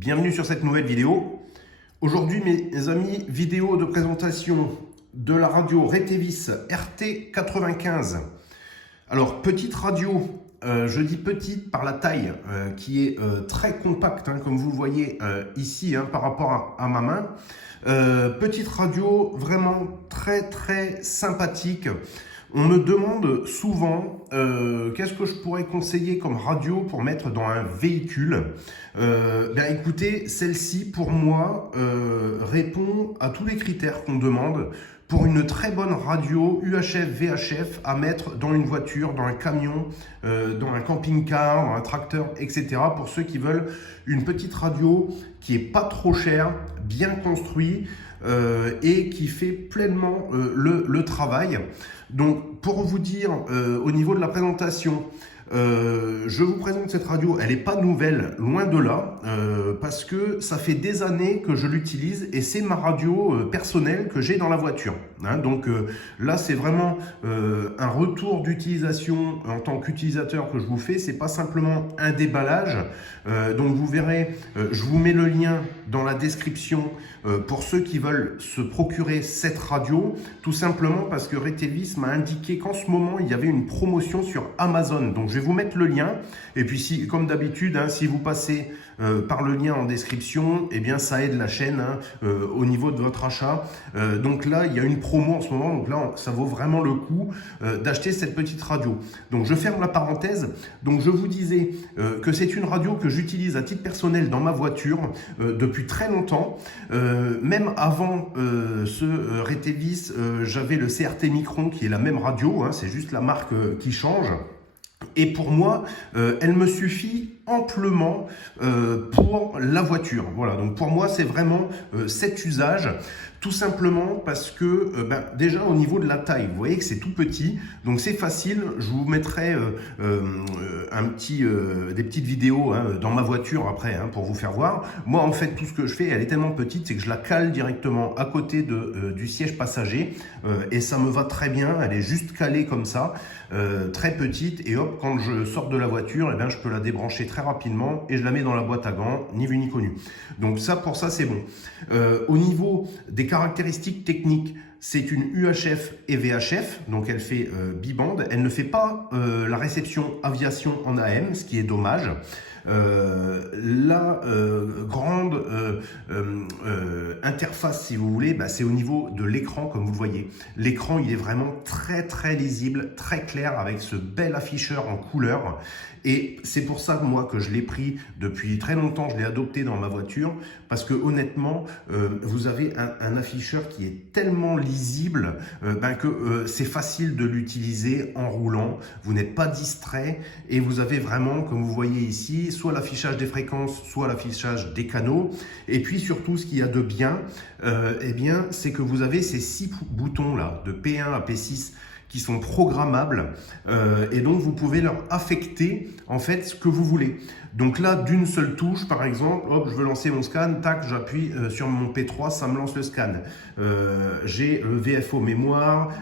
Bienvenue sur cette nouvelle vidéo. Aujourd'hui mes amis, vidéo de présentation de la radio Retevis RT95. Alors petite radio, je dis petite par la taille qui est très compacte comme vous le voyez ici par rapport à ma main. Petite radio vraiment très sympathique. On me demande souvent qu'est-ce que je pourrais conseiller comme radio pour mettre dans un véhicule. Écoutez, celle-ci pour moi répond à tous les critères qu'on demande pour une très bonne radio UHF, VHF à mettre dans une voiture, dans un camion, dans un camping-car, dans un tracteur, etc. Pour ceux qui veulent une petite radio qui est pas trop chère, bien construite et qui fait pleinement le travail. Donc pour vous dire au niveau de la présentation, je vous présente cette radio, elle n'est pas nouvelle, loin de là, parce que ça fait des années que je l'utilise et c'est ma radio personnelle que j'ai dans la voiture. Donc là, c'est vraiment un retour d'utilisation en tant qu'utilisateur que je vous fais, c'est pas simplement un déballage. Donc vous verrez, je vous mets le lien dans la description pour ceux qui veulent se procurer cette radio, tout simplement parce que Retevis m'a indiqué qu'en ce moment, il y avait une promotion sur Amazon. Donc je vais vous mettre le lien et puis si, comme d'habitude, si vous passez par le lien en description, eh bien ça aide la chaîne au niveau de votre achat. Donc là, il y a une promo en ce moment, donc là, ça vaut vraiment le coup d'acheter cette petite radio. Donc je ferme la parenthèse. Donc je vous disais que c'est une radio que j'utilise à titre personnel dans ma voiture depuis très longtemps. Même avant ce Retevis, j'avais le CRT Micron qui est la même radio, c'est juste la marque qui change. Et pour moi, elle me suffit amplement pour la voiture. Voilà, donc pour moi, c'est vraiment cet usage. Tout simplement parce que déjà au niveau de la taille, vous voyez que c'est tout petit, donc c'est facile. Je vous mettrai des petites vidéos dans ma voiture après pour vous faire voir. Moi en fait tout ce que je fais, elle est tellement petite, c'est que je la cale directement à côté du siège passager et ça me va très bien. Elle est juste calée comme ça, très petite, et hop, quand je sors de la voiture, je peux la débrancher très rapidement et je la mets dans la boîte à gants, ni vu ni connu. Donc ça, pour ça c'est bon. Au niveau des caractéristiques techniques, c'est une UHF et VHF, donc elle fait bibande. Elle ne fait pas la réception aviation en AM, ce qui est dommage. La grande interface, si vous voulez, c'est au niveau de l'écran, comme vous le voyez. L'écran, il est vraiment très lisible, très clair, avec ce bel afficheur en couleur. Et c'est pour ça moi que je l'ai pris depuis très longtemps, je l'ai adopté dans ma voiture, parce que honnêtement, vous avez un afficheur qui est tellement lisible que c'est facile de l'utiliser en roulant. Vous n'êtes pas distrait et vous avez vraiment, comme vous voyez ici, soit l'affichage des fréquences, soit l'affichage des canaux. Et puis surtout, ce qu'il y a de bien, c'est que vous avez ces 6 boutons là, de P1 à P6, qui sont programmables et donc vous pouvez leur affecter en fait ce que vous voulez. Donc là, d'une seule touche, par exemple, hop, je veux lancer mon scan, tac, j'appuie sur mon P3, ça me lance le scan. J'ai le VFO mémoire,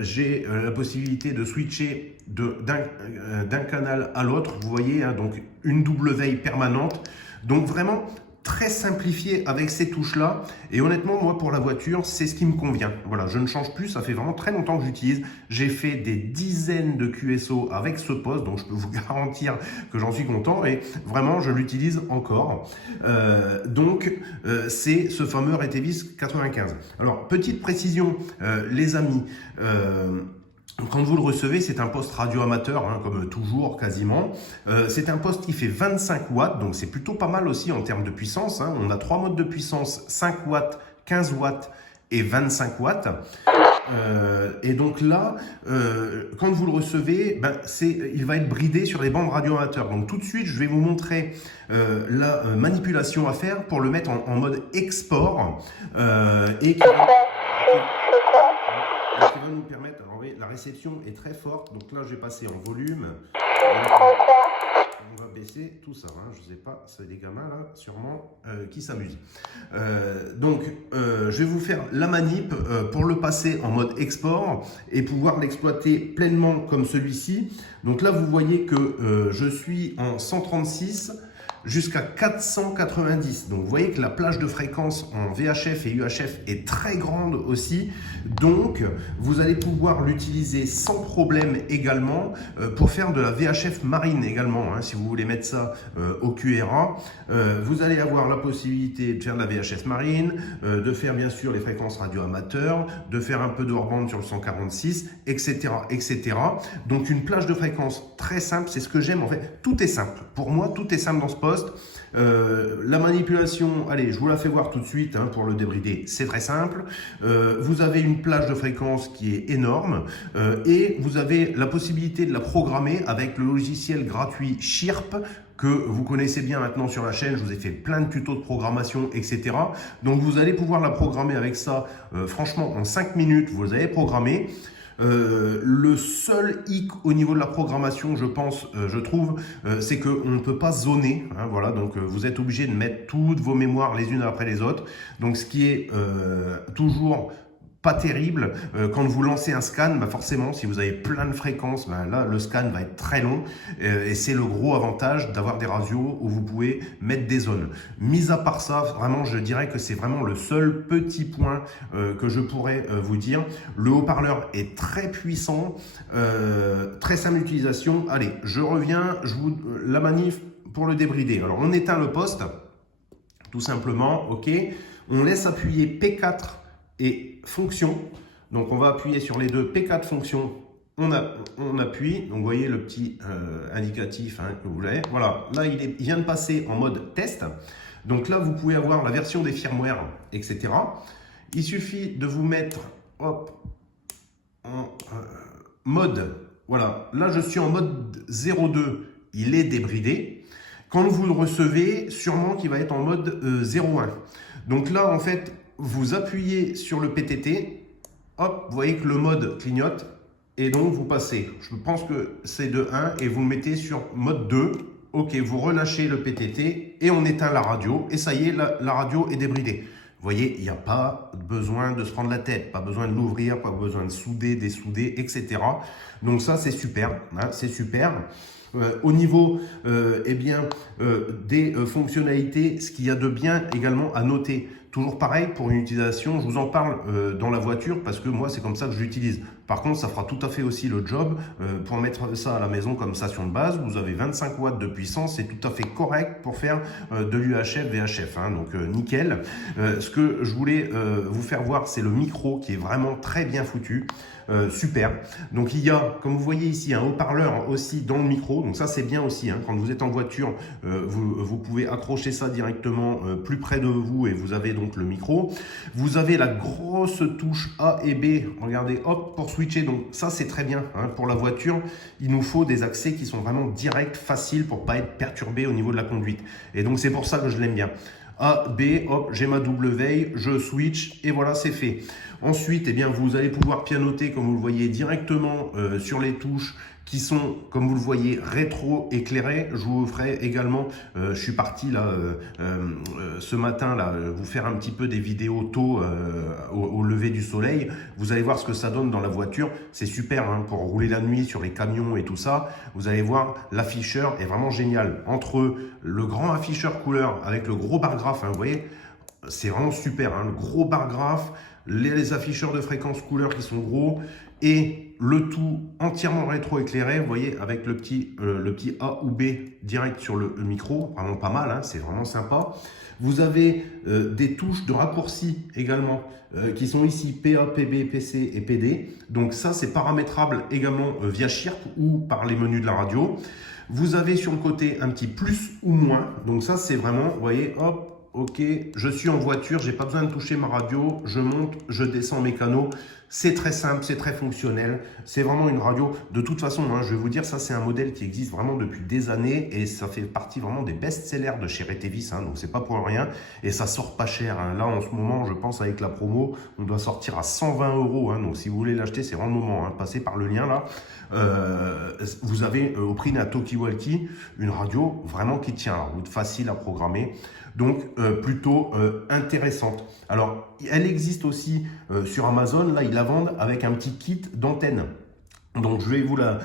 j'ai la possibilité de switcher d'un canal à l'autre, vous voyez, donc une double veille permanente. Donc vraiment très simplifié avec ces touches-là. Et honnêtement, moi, pour la voiture, c'est ce qui me convient. Voilà, je ne change plus. Ça fait vraiment très longtemps que j'utilise. J'ai fait des dizaines de QSO avec ce poste, donc je peux vous garantir que j'en suis content. Et vraiment, je l'utilise encore. C'est ce fameux Retevis 95. Alors, petite précision, les amis. Quand vous le recevez, c'est un poste radio amateur, comme toujours quasiment. C'est un poste qui fait 25 watts, donc c'est plutôt pas mal aussi en termes de puissance. On a 3 modes de puissance, 5 watts, 15 watts et 25 watts. Et donc là, quand vous le recevez, il va être bridé sur les bandes radio amateurs. Donc tout de suite, je vais vous montrer la manipulation à faire pour le mettre en mode export et qui va nous permettre, alors oui, la réception est très forte, donc là je vais passer en volume, on va baisser tout ça, je ne sais pas, c'est des gamins là sûrement qui s'amusent. Je vais vous faire la manip pour le passer en mode export et pouvoir l'exploiter pleinement comme celui-ci. Donc là vous voyez que je suis en 136, jusqu'à 490. Donc vous voyez que la plage de fréquences en VHF et UHF est très grande aussi. Donc vous allez pouvoir l'utiliser sans problème également pour faire de la VHF marine également. Si vous voulez mettre ça au QRA, vous allez avoir la possibilité de faire de la VHF marine, de faire bien sûr les fréquences radio amateurs, de faire un peu de hors-bande sur le 146, etc., etc. Donc une plage de fréquences très simple, c'est ce que j'aime en fait. Tout est simple. Pour moi, tout est simple dans ce poste. La manipulation, allez, je vous la fais voir tout de suite pour le débrider, c'est très simple. Vous avez une plage de fréquences qui est énorme et vous avez la possibilité de la programmer avec le logiciel gratuit Chirp que vous connaissez bien maintenant sur la chaîne. Je vous ai fait plein de tutos de programmation, etc. Donc vous allez pouvoir la programmer avec ça, franchement, en 5 minutes, vous avez programmé. Le seul hic au niveau de la programmation, je pense, je trouve, c'est qu'on ne peut pas zoner. Voilà, donc vous êtes obligé de mettre toutes vos mémoires les unes après les autres. Donc ce qui est toujours pas terrible. Quand vous lancez un scan, forcément, si vous avez plein de fréquences, là, le scan va être très long et c'est le gros avantage d'avoir des radios où vous pouvez mettre des zones. Mis à part ça, vraiment, je dirais que c'est vraiment le seul petit point que je pourrais vous dire. Le haut-parleur est très puissant, très simple d'utilisation. Allez, je reviens, la manip pour le débrider. Alors, on éteint le poste, tout simplement, ok. On laisse appuyer P4 et fonction. Donc on va appuyer sur les deux, P4 fonction, on appuie, donc vous voyez le petit indicatif que vous avez. Voilà, là il vient de passer en mode test. Donc là vous pouvez avoir la version des firmware, etc. Il suffit de vous mettre hop, en mode, voilà, là je suis en mode 02, il est débridé. Quand vous le recevez, sûrement qu'il va être en mode 01. Donc là en fait, vous appuyez sur le PTT, hop, vous voyez que le mode clignote et donc vous passez. Je pense que c'est de 1 et vous le mettez sur mode 2. Ok, vous relâchez le PTT et on éteint la radio et ça y est, la radio est débridée. Vous voyez, il n'y a pas besoin de se prendre la tête, pas besoin de l'ouvrir, pas besoin de souder, dessouder, etc. Donc ça, c'est super, c'est super. Au niveau des fonctionnalités, ce qu'il y a de bien également à noter, toujours pareil pour une utilisation, je vous en parle dans la voiture parce que moi c'est comme ça que je l'utilise. Par contre, ça fera tout à fait aussi le job pour mettre ça à la maison comme station de base. Vous avez 25 watts de puissance, c'est tout à fait correct pour faire de l'UHF, VHF, donc nickel. Ce que je voulais vous faire voir, c'est le micro qui est vraiment très bien foutu. Super. Donc il y a, comme vous voyez ici, un haut-parleur aussi dans le micro. Donc ça c'est bien aussi. Quand vous êtes en voiture, vous pouvez accrocher ça directement plus près de vous et vous avez donc le micro. Vous avez la grosse touche A et B. Regardez, hop, pour switcher. Donc ça c'est très bien. Pour la voiture, il nous faut des accès qui sont vraiment directs, faciles pour pas être perturbés au niveau de la conduite. Et donc c'est pour ça que je l'aime bien. A, B, hop, j'ai ma double veille, je switch et voilà, c'est fait. Ensuite, vous allez pouvoir pianoter, comme vous le voyez, directement sur les touches qui sont, comme vous le voyez, rétro-éclairées. Je vous ferai également, je suis parti là ce matin, là, vous faire un petit peu des vidéos tôt au lever du soleil. Vous allez voir ce que ça donne dans la voiture. C'est super pour rouler la nuit sur les camions et tout ça. Vous allez voir, l'afficheur est vraiment génial. Entre le grand afficheur couleur avec le gros bar graphe, vous voyez, c'est vraiment super. Le gros bar graphe, les afficheurs de fréquence couleur qui sont gros et le tout entièrement rétro-éclairé, vous voyez, avec le petit A ou B direct sur le micro, vraiment pas mal, c'est vraiment sympa. Vous avez des touches de raccourci également qui sont ici PA, PB, PC et PD. Donc ça, c'est paramétrable également via Chirp ou par les menus de la radio. Vous avez sur le côté un petit plus ou moins. Donc ça, c'est vraiment, vous voyez, hop, ok, je suis en voiture, j'ai pas besoin de toucher ma radio, je monte, je descends mes canaux. C'est très simple, c'est très fonctionnel. C'est vraiment une radio. De toute façon, je vais vous dire, ça c'est un modèle qui existe vraiment depuis des années et ça fait partie vraiment des best-sellers de chez Retevis. Donc c'est pas pour rien et ça sort pas cher. Là en ce moment, je pense avec la promo, on doit sortir à 120 €. Donc si vous voulez l'acheter, c'est vraiment le moment. Passez par le lien là. Vous avez au prix d'un Talkie-Walkie une radio vraiment qui tient la route, facile à programmer. Donc plutôt intéressante. Alors elle existe aussi sur Amazon, là ils la vendent avec un petit kit d'antenne. Donc je vais vous la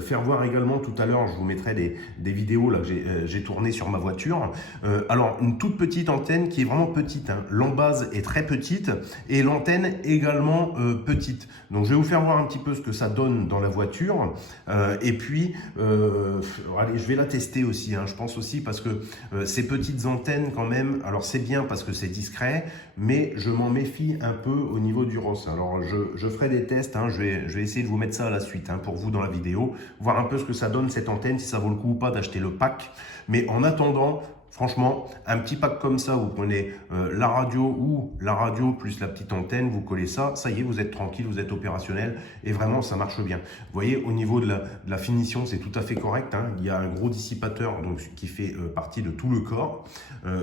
faire voir également tout à l'heure, je vous mettrai des vidéos là, que j'ai tournées sur ma voiture. Alors une toute petite antenne qui est vraiment petite, hein. L'embase est très petite et l'antenne également petite. Donc je vais vous faire voir un petit peu ce que ça donne dans la voiture. Et puis, allez, je vais la tester aussi, hein. Je pense aussi parce que ces petites antennes quand même, alors c'est bien parce que c'est discret, mais je m'en méfie un peu au niveau du ROS. Alors je ferai des tests, hein. Je vais essayer de vous mettre ça à la suite, hein, pour vous dans la vidéo, voir un peu ce que ça donne cette antenne, si ça vaut le coup ou pas d'acheter le pack. Mais en attendant, franchement, un petit pack comme ça, vous prenez la radio ou la radio plus la petite antenne, vous collez ça, ça y est, vous êtes tranquille, vous êtes opérationnel et vraiment ça marche bien. Vous voyez, au niveau de la finition, c'est tout à fait correct, hein. Il y a un gros dissipateur donc, qui fait partie de tout le corps.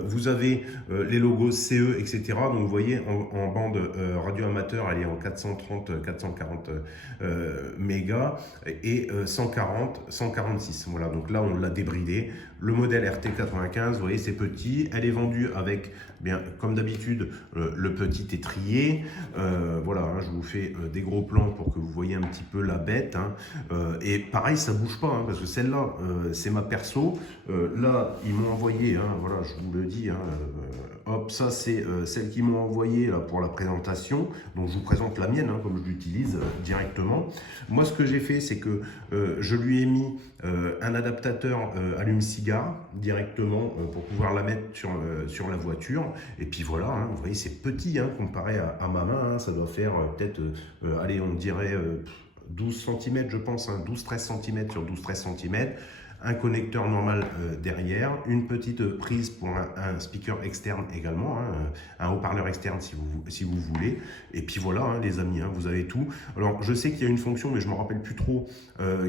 Vous avez les logos CE, etc. Donc vous voyez, en bande radio amateur, elle est en 430, 440 mégas et 140, 146. Voilà, donc là on l'a débridé. Le modèle RT95, vous voyez, c'est petit. Elle est vendue avec, bien, comme d'habitude, le petit étrier. Voilà, hein, je vous fais des gros plans pour que vous voyez un petit peu la bête, hein. Et pareil, ça bouge pas, hein, parce que celle-là, c'est ma perso. Là, ils m'ont envoyé, hein, voilà, je vous le dis, hein, hop, ça c'est celle qu'ils m'ont envoyée là, pour la présentation. Donc je vous présente la mienne, hein, comme je l'utilise directement. Moi, ce que j'ai fait, c'est que je lui ai mis un adaptateur allume-cigare directement pour pouvoir la mettre sur la voiture. Et puis voilà, hein, vous voyez, c'est petit, hein, comparé à ma main, hein, ça doit faire peut-être, allez, on dirait 12 cm, je pense, hein, 12-13 cm sur 12-13 cm. Un connecteur normal derrière, une petite prise pour un speaker externe également, hein, un haut-parleur externe si vous voulez. Et puis voilà, hein, les amis, hein, vous avez tout. Alors je sais qu'il y a une fonction, mais je ne me rappelle plus trop,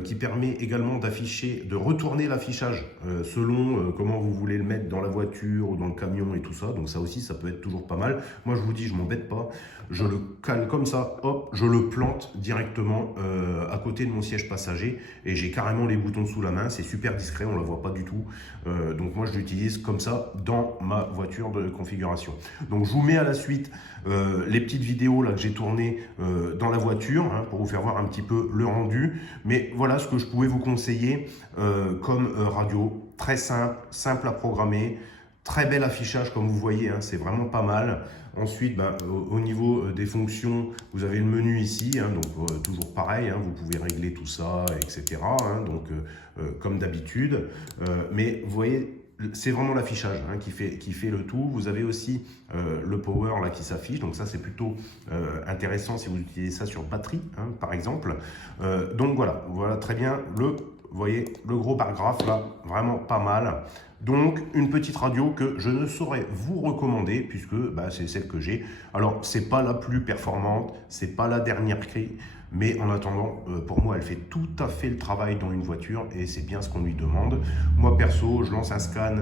qui permet également d'afficher, de retourner l'affichage selon comment vous voulez le mettre dans la voiture ou dans le camion et tout ça. Donc ça aussi, ça peut être toujours pas mal. Moi je vous dis, je m'embête pas. Je le cale comme ça, hop, je le plante directement à côté de mon siège passager et j'ai carrément les boutons sous la main. C'est super discret, on ne la voit pas du tout. Donc moi, je l'utilise comme ça dans ma voiture de configuration. Donc je vous mets à la suite les petites vidéos là, que j'ai tournées dans la voiture, hein, pour vous faire voir un petit peu le rendu. Mais voilà ce que je pouvais vous conseiller comme radio. Très simple, simple à programmer. Très bel affichage comme vous voyez, hein, c'est vraiment pas mal. Ensuite, ben, au niveau des fonctions, vous avez le menu ici, hein, donc toujours pareil, hein, vous pouvez régler tout ça, etc. Hein, donc comme d'habitude. Mais vous voyez, c'est vraiment l'affichage, hein, qui fait le tout. Vous avez aussi le power là qui s'affiche, donc ça c'est plutôt intéressant si vous utilisez ça sur batterie, hein, par exemple. Donc voilà très bien. Vous voyez le gros bar graphe là, vraiment pas mal. Donc une petite radio que je ne saurais vous recommander puisque bah, c'est celle que j'ai. Alors c'est pas la plus performante, c'est pas la dernière cri, mais en attendant, pour moi elle fait tout à fait le travail dans une voiture et c'est bien ce qu'on lui demande. Moi perso, je lance un scan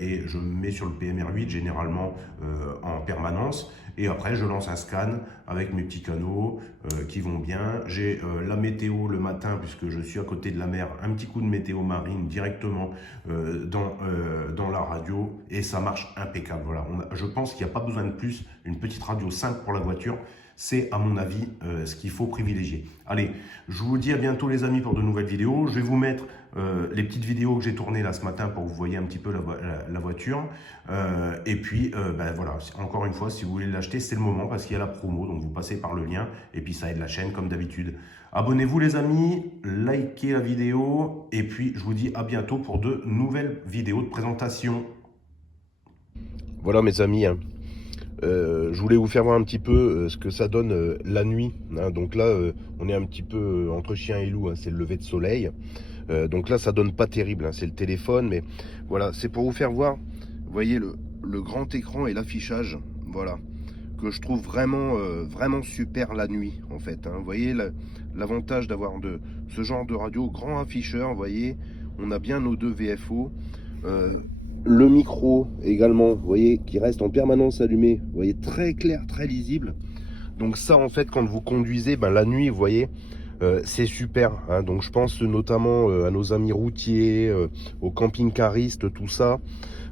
et je me mets sur le PMR8 généralement en permanence. Et après, je lance un scan avec mes petits canaux qui vont bien. J'ai la météo le matin, puisque je suis à côté de la mer, un petit coup de météo marine directement dans la radio. Et ça marche impeccable. Voilà. Je pense qu'il n'y a pas besoin de plus. Une petite radio simple pour la voiture, c'est à mon avis ce qu'il faut privilégier. Allez, je vous dis à bientôt les amis pour de nouvelles vidéos. Je vais vous mettre les petites vidéos que j'ai tournées là ce matin pour que vous voyez un petit peu la voiture. Et puis ben, voilà, encore une fois, si vous voulez l'acheter, c'est le moment parce qu'il y a la promo. Donc vous passez par le lien et puis ça aide la chaîne comme d'habitude. Abonnez-vous les amis, likez la vidéo et puis je vous dis à bientôt pour de nouvelles vidéos de présentation. Voilà mes amis, hein. Je voulais vous faire voir un petit peu ce que ça donne la nuit, hein. Donc là, on est un petit peu entre chien et loup, hein. C'est le lever de soleil. Donc là, ça donne pas terrible, hein. C'est le téléphone, mais voilà, c'est pour vous faire voir, vous voyez, le grand écran et l'affichage, voilà, que je trouve vraiment, vraiment super la nuit, en fait, hein. Vous voyez l'avantage d'avoir ce genre de radio, grand afficheur, vous voyez, on a bien nos deux VFO. Le micro également, vous voyez, qui reste en permanence allumé, vous voyez, très clair, très lisible. Donc ça, en fait, quand vous conduisez, ben, la nuit, vous voyez, c'est super, hein. Donc je pense notamment à nos amis routiers, aux camping-caristes, tout ça.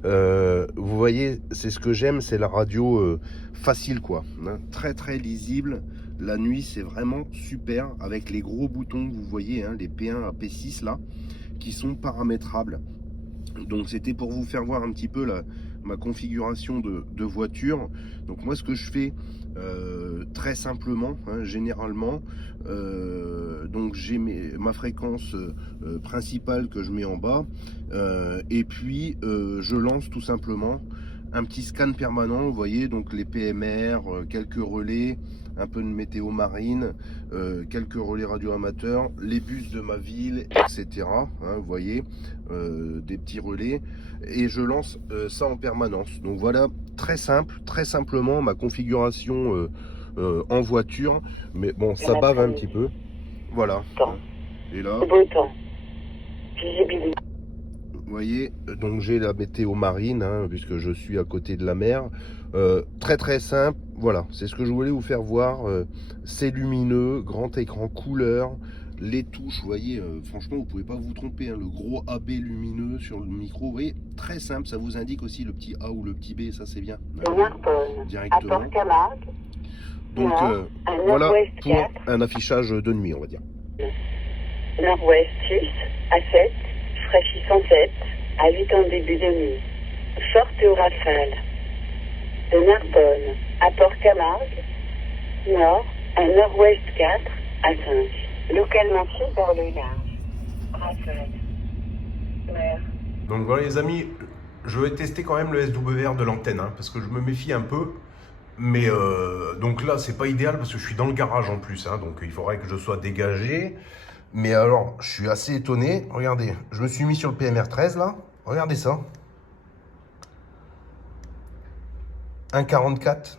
Vous voyez, c'est ce que j'aime, c'est la radio facile, quoi, hein, très très lisible. La nuit, c'est vraiment super avec les gros boutons, vous voyez, hein, les P1 à P6 là, qui sont paramétrables. Donc c'était pour vous faire voir un petit peu ma configuration de voiture. Donc moi ce que je fais très simplement, hein, généralement, donc j'ai ma fréquence principale que je mets en bas, et puis je lance tout simplement un petit scan permanent, vous voyez, donc les PMR, quelques relais, un peu de météo marine, quelques relais radio amateurs, les bus de ma ville, etc. Hein, vous voyez, des petits relais, et je lance ça en permanence. Donc voilà, très simple, très simplement ma configuration en voiture, mais bon, ça bave un petit peu. Voilà. Et là, beau temps, visibilité. vous voyez, donc j'ai la météo marine, hein, puisque je suis à côté de la mer. Très très simple, voilà, c'est ce que je voulais vous faire voir. C'est lumineux, grand écran couleur, les touches, vous voyez, franchement vous pouvez pas vous tromper, hein, le gros AB lumineux sur le micro, vous voyez, très simple, ça vous indique aussi le petit A ou le petit B, ça c'est bien, directement. Donc voilà pour un affichage de nuit, on va dire. Nord-ouest 6 à 7, fraîchissant 7 à 8 en début de nuit. Forte aux rafales. De Narbonne à Port-Camargue, nord à nord-ouest 4 à 5. Localement 6 vers le large. Rafale. Mer. Donc voilà les amis, je vais tester quand même le SWR de l'antenne, hein, parce que je me méfie un peu. Mais donc là, c'est pas idéal parce que je suis dans le garage en plus, hein, donc il faudrait que je sois dégagé. Mais alors, je suis assez étonné. Regardez, je me suis mis sur le PMR 13 là. Regardez ça. 1,44.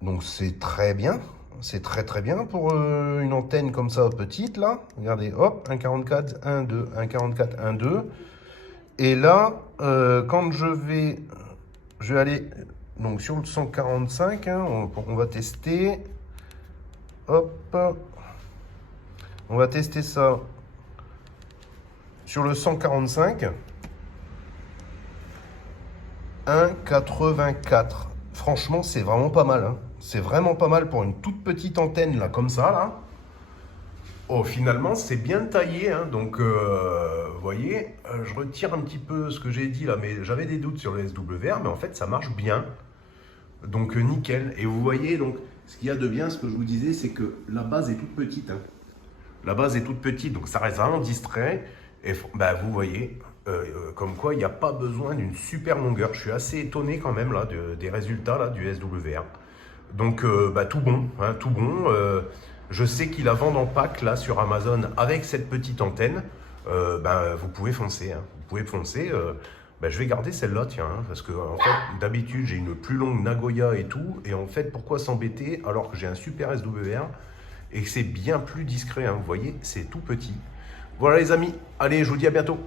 Donc c'est très bien. C'est très très bien pour une antenne comme ça petite là. Regardez, hop, 1,44, 1,2, 1,44, 1,2. Et là, quand je vais aller donc sur le 145, hein, on va tester. Hop. On va tester ça sur le 145. 1,84. Franchement, c'est vraiment pas mal. Hein. C'est vraiment pas mal pour une toute petite antenne là, comme ça là. Oh, finalement, c'est bien taillé. Hein. Donc, vous voyez, je retire un petit peu ce que j'ai dit là, mais j'avais des doutes sur le SWR, mais en fait, ça marche bien. Donc, nickel. Et vous voyez, donc, ce qu'il y a de bien, ce que je vous disais, c'est que la base est toute petite. Hein. La base est toute petite, donc ça reste vraiment distrait. Et bah, vous voyez, comme quoi il n'y a pas besoin d'une super longueur. Je suis assez étonné quand même là, des résultats là, du SWR. Donc bah, tout bon, hein, tout bon. Je sais qu'ils la vendent en pack là sur Amazon avec cette petite antenne. Ben, vous pouvez foncer, hein, vous pouvez foncer. Ben, je vais garder celle-là, tiens, hein, parce que en fait, d'habitude j'ai une plus longue Nagoya et tout. Et en fait, pourquoi s'embêter alors que j'ai un super SWR et que c'est bien plus discret, hein, vous voyez, c'est tout petit. Voilà les amis, allez, je vous dis à bientôt.